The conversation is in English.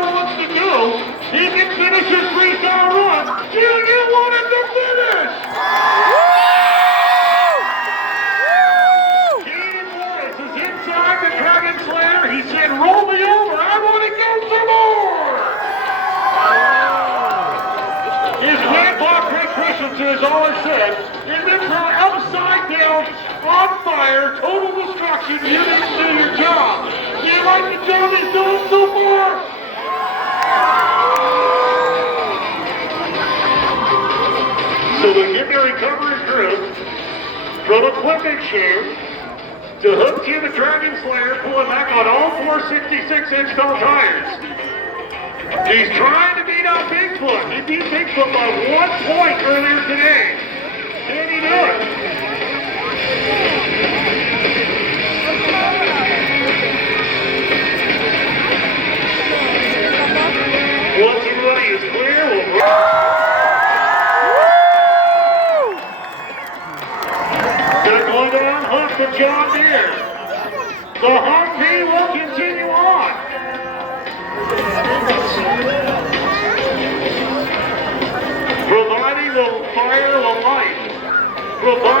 wants to do, he can finish his freestyle run. Do you want him to finish? Kaden Morris is inside the Dragon Slayer. He said, roll me over. I want to go some more. His grandpa, Craig Christensen, has always said, in this upside down, on fire, total destruction, you didn't do your job. You like the job he's doing so far? So we get the recovery crew from equipment shoe to hook to the Dragon Slayer, pulling back on all four 66-inch tall tires. He's trying to beat out Bigfoot. He beat Bigfoot by 1 point earlier today. Can he do it? Once everybody is clear, Gonna go down Hunt for John Deere. The Humvee will continue on. Providing the fire, the light. Providing